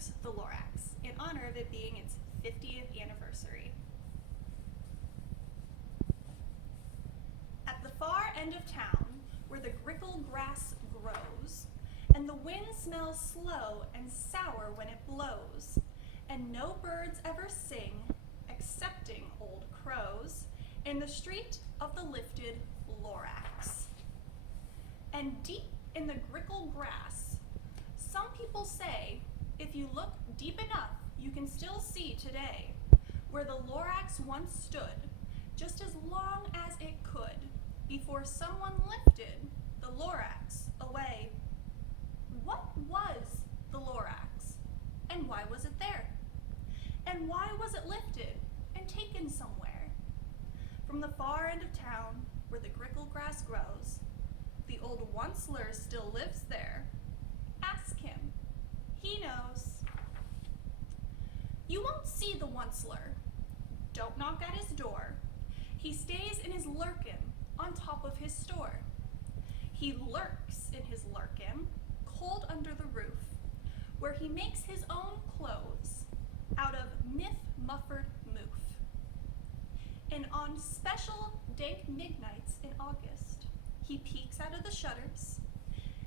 books the Lorax in honor of it being its 50th anniversary. At the far end of town, where the grickle grass grows, and the wind smells slow and sour when it blows, and no birds ever sing, excepting old crows, in the street of the lifted Lorax. And deep in the grickle grass, some people say, if you look deep enough, you can still see today where the Lorax once stood, just as long as it could, before someone lifted the Lorax away. What was the Lorax, and why was it there? And why was it lifted and taken somewhere? From the far end of town, where the grickle grass grows, the old onceler still lives there. Ask him. He knows. You won't see the onceler. Don't knock at his door. He stays in his lurkin on top of his store. He lurks in his lurkin, cold under the roof, where he makes his own clothes out of myth-muffered moof. And on special dank midnights in August, he peeks out of the shutters,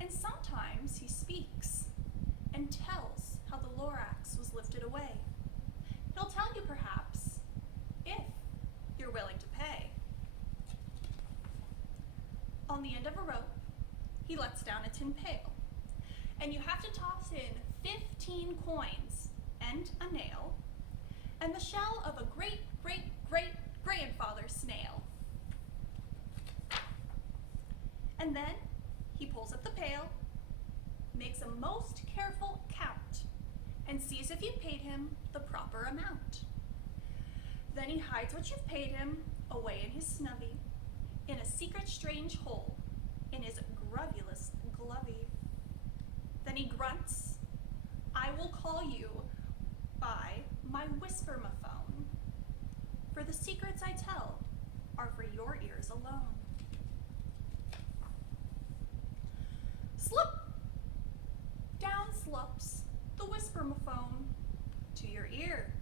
and sometimes he speaks and tells how the Lorax was lifted away. He'll tell you perhaps, if you're willing to pay. On the end of a rope, he lets down a tin pail, and you have to toss in 15 coins and a nail, and the shell of a great-great-great-grandfather snail. And then he pulls up the pail, makes a most careful count, and sees if you've paid him the proper amount. Then he hides what you've paid him away in his snubby, in a secret strange hole in his gruvulous glovey. Then he grunts, I will call you by my whisper-ma-phone, for the secrets I tell are for your ears alone. Slip! Down slups the whisper-ma-phone to your ear,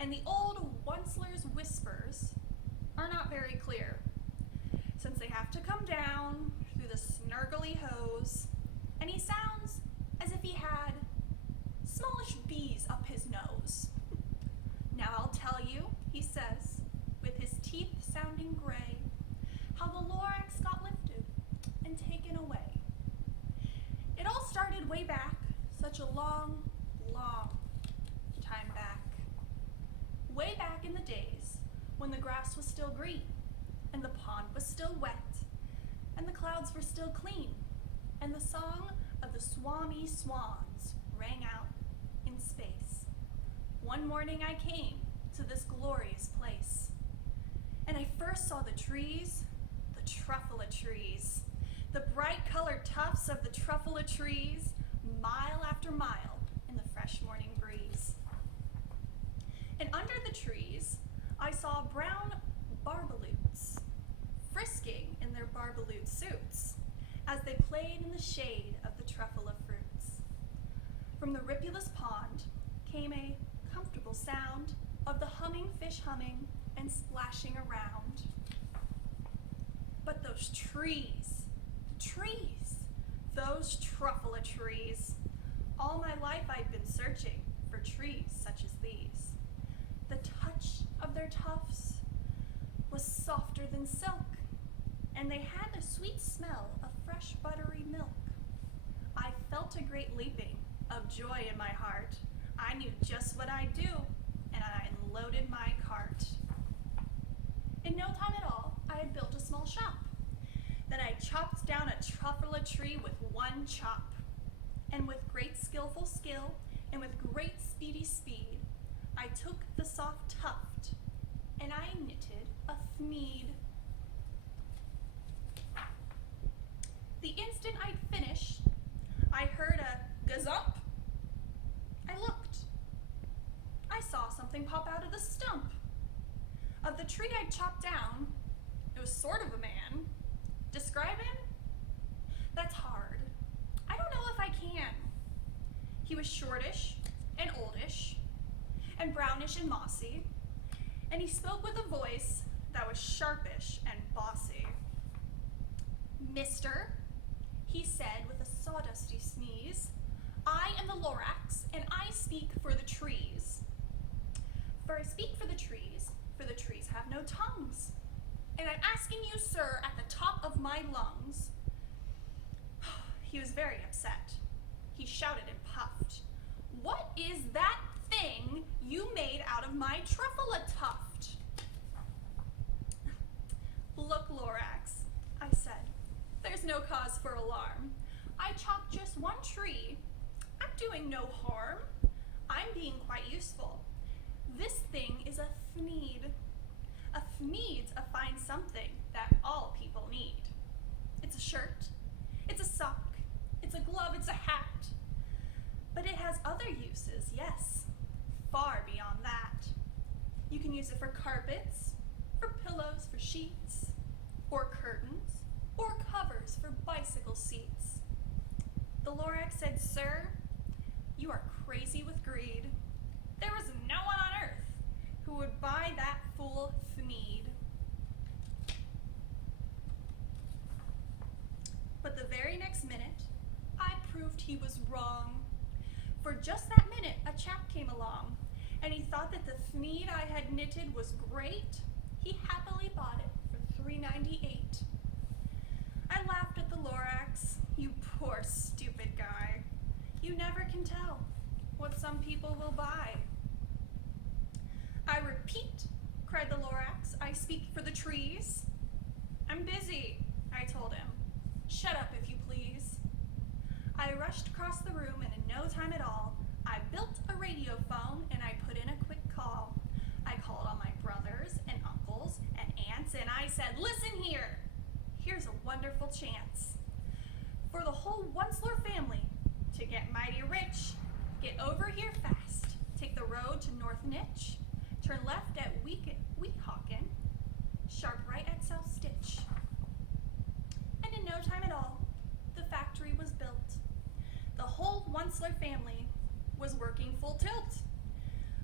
and the old onceler's whispers are not very clear, since they have to come down through the snurgly hose, and he sounds as if he had smallish bees up his nose. Now I'll tell you, he says, with his teeth sounding gray, how the Lorax got lifted and taken away. It all started way back, such a long, long time back. Way back in the days when the grass was still green, and the pond was still wet, and the clouds were still clean, and the song of the swami swans rang out in space. One morning I came to this glorious place, and I first saw the trees, the truffula trees, the bright colored tufts of the truffula trees, mile after mile in the fresh morning breeze. And under the trees, I saw brown barbaloots, frisking in their barbaloot suits, as they played in the shade of the truffula fruits. From the ripulous pond came a comfortable sound of the humming fish humming and splashing around. But those trees, those truffula trees, all my life I've been searching for trees such as these. The touch of their tufts was softer than silk, and they had the sweet smell of fresh buttery milk. I felt a great leaping of joy in my heart. I knew just what I'd do, and I unloaded my cart. In no time at all, I had built a small shop. Then I chopped down a truffula tree with one chop, and with great skillful skill, and with great speedy speed, I took the soft tuft, and I knitted a thmeed. The instant I'd finished, I heard a gazump. I looked. I saw something pop out of the stump. Of the tree I'd chopped down, it was sort of a man. Describe him? That's hard. I don't know if I can. He was shortish and oldish, and brownish and mossy, and he spoke with a voice that was sharpish and bossy. "Mister," he said with a sawdusty sneeze, "I am the Lorax, and I speak for the trees. For I speak for the trees have no tongues. And I'm asking you, sir, at the top of my lungs." He was very upset. He shouted and puffed, "What is that thing you made out of my truffula tuft?" "Look, Lorax," I said, "there's no cause for alarm. I chopped just one tree. I'm doing no harm. I'm being quite useful. This thing is a thneed. A thneed's a fine something that all people need. It's a shirt, it's a sock, it's a glove, it's a hat. But it has other uses, yes, far beyond that. You can use it for carpets, for pillows, for sheets, or curtains, or covers for bicycle seats." The Lorax said, "Sir, you are crazy with greed. There is no one on earth who would buy that fool thneed." But the very next minute, I proved he was wrong. For just that minute, a chap came along, and he thought that the thneed I had knitted was great. He happily bought it for $3.98. I laughed at the Lorax. "You poor stupid guy. You never can tell what some people will buy." "I repeat," cried the Lorax, "I speak for the trees." "I'm busy," I told him. "Shut up, if you please." I rushed across the room, and in no time at all, I built a radio phone and I put in a quick call. I called all my brothers and uncles and aunts, and I said, "Listen here. Here's a wonderful chance for the whole Onceler family to get mighty rich. Get over here fast. Take the road to North Nitch. Turn left at Weehawken. Sharp right at South Stitch." And in no time at all, the factory was built. The whole Onceler family was working full tilt.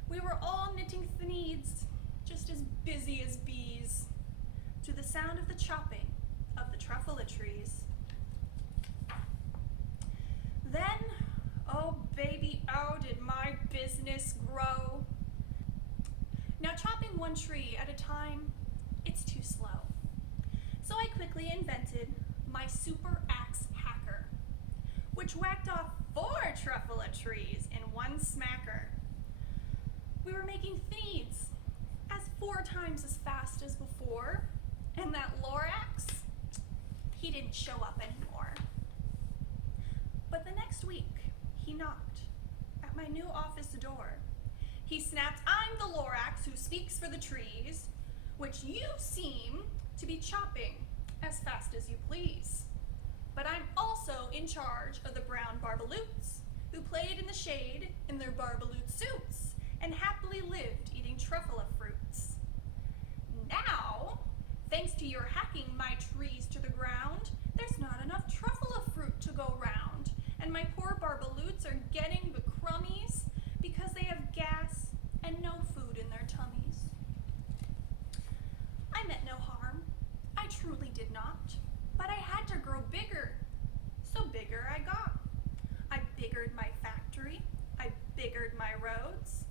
We were all knitting thneeds, just as busy as bees, to the sound of the chopping of the truffula trees. Then, oh baby, oh did my business grow. Now chopping one tree at a time, it's too slow. So I quickly invented my super axe hacker, which whacked off 4 truffula trees in one smacker. We were making thneeds as 4 times as fast as before, and that Lorax, he didn't show up anymore. But the next week, he knocked at my new office door. He snapped, "I'm the Lorax who speaks for the trees, which you seem to be chopping as fast as you please. But I'm also in charge of the brown barbaloots who played in the shade in their barbaloot suits and happily lived eating truffula fruits. Now, thanks to your hacking my trees to the ground, there's not enough truffula fruit to go round, and my poor barbaloots are getting the crummies because they have gas and no food in their tummies." I meant no harm. I truly did not. But I had to grow bigger. So bigger I got. I biggered my factory. I biggered my roads.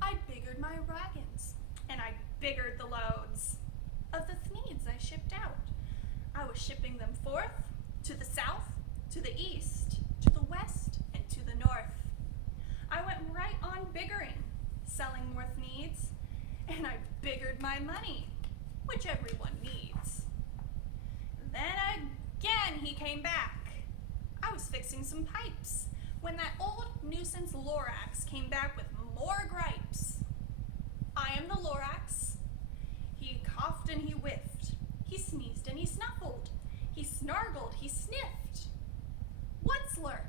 I biggered my wagons. And I biggered the loads of the thneeds I shipped out. I was shipping them forth, to the south, to the east, to the west, and to the north. I went right on biggering, selling more thneeds, and I biggered my money, which everyone needs. Then again he came back. I was fixing some pipes when that old nuisance Lorax came back with more gripes. "I am the Lorax." He coughed and he whiffed. He sneezed and he snuffled. He snargled, he sniffed. "Onceler,"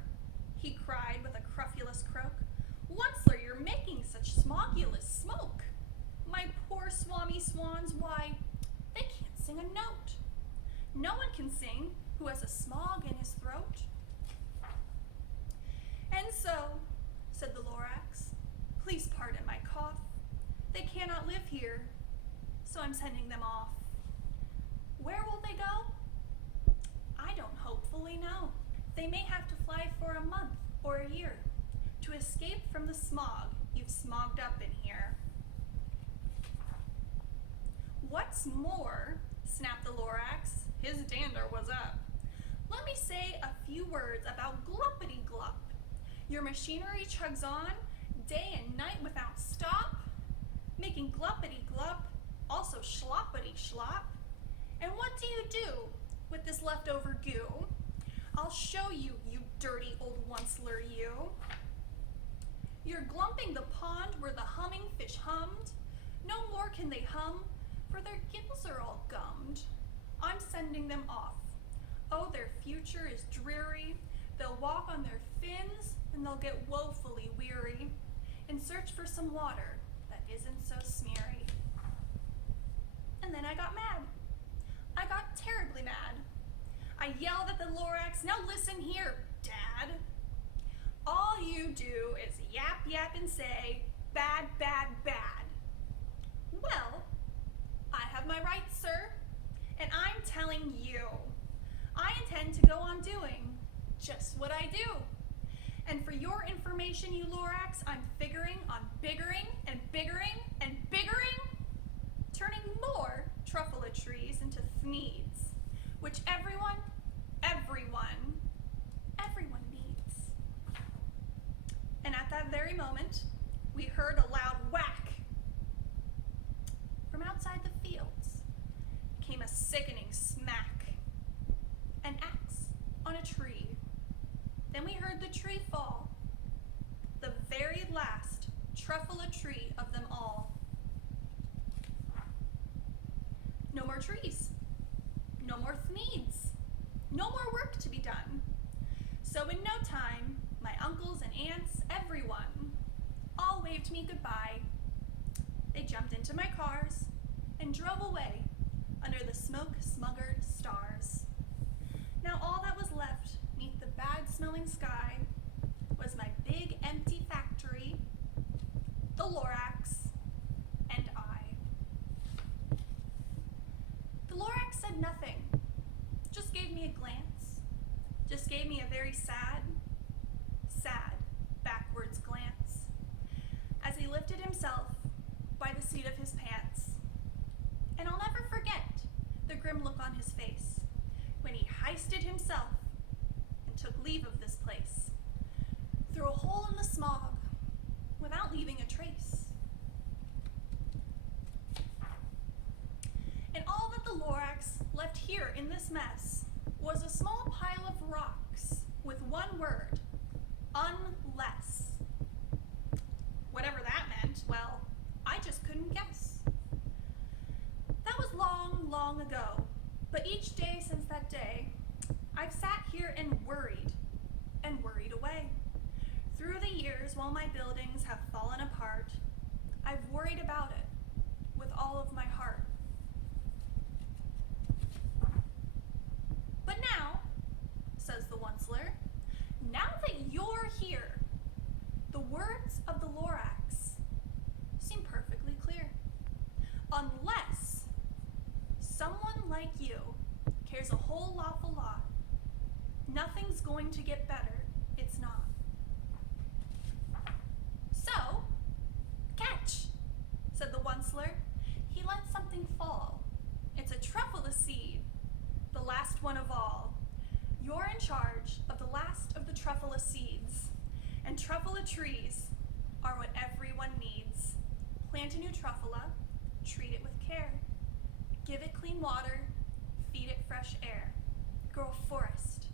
he cried with a cruffulous croak. "Onceler, you're making such smogulous smoke. My poor swami swans, why, they can't sing a note. No one can sing who has a smog in his throat." "And so," said the Lorax, they cannot live here, so I'm sending them off. Where will they go? I don't hopefully know. They may have to fly for a month or a year to escape from the smog you've smogged up in here. What's more, snapped the Lorax, his dander was up. Let me say a few words about gluppity-glup. Your machinery chugs on, day and night without stop, making gluppity-glup, also schloppity-schlop. And what do you do with this leftover goo? I'll show you, you dirty old onceler, you. You're glumping the pond where the humming fish hummed. No more can they hum, for their gills are all gummed. I'm sending them off. Oh, their future is dreary. They'll walk on their fins, and they'll get woefully weary, and search for some water that isn't so smeary. And then I got mad. I got terribly mad. I yelled at the Lorax, now listen here, Dad. All you do is yap, yap, and say, bad, bad, bad. Well, I have my rights, sir, and I'm telling you, I intend to go on doing just what I do. And for your information, you Lorax, I'm figuring on biggering and biggering and biggering, turning more truffula trees into thneeds, which everyone needs. And at that very moment, we heard a loud whack. From outside the fields came a sickening smack, an axe on a tree. Then we heard the tree fall, the very last truffula tree of them all. No more trees, no more thneeds, no more work to be done. So in no time, my uncles and aunts, everyone, all waved me goodbye. They jumped into my cars and drove away under the smoke-smuggered stars. Now all that was left neath the bad-smelling sky was my big empty factory, the Lorax, and I. The Lorax said nothing, just gave me a glance, just gave me a very sad, backwards glance, as he lifted himself by the seat of his pants. And I'll never forget the grim look on his face when he heisted himself and took leave of this place, through a hole in the smog, without leaving a trace. And all that the Lorax left here in this mess was a small pile of rocks with one word, unless. Whatever that meant, well, I just couldn't guess. That was long, long ago, but each day since that day, I've sat here and worried away. Through the years, while my buildings have fallen apart, I've worried about it with all of my heart. But now, says the Onceler, now that you're here, the words of the Lorax seem perfectly clear. Unless someone like you cares a whole awful lot, nothing's going to get better. It's not. So, catch, said the Onceler. He let something fall. It's a truffula seed, the last one of all. You're in charge of the last of the truffula seeds, and truffula trees are what everyone needs. Plant a new truffula, treat it with care. Give it clean water, feed it fresh air. Grow a forest,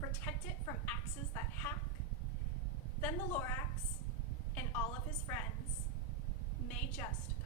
protect it from axes that hack. Then the Lorax and all of his friends may just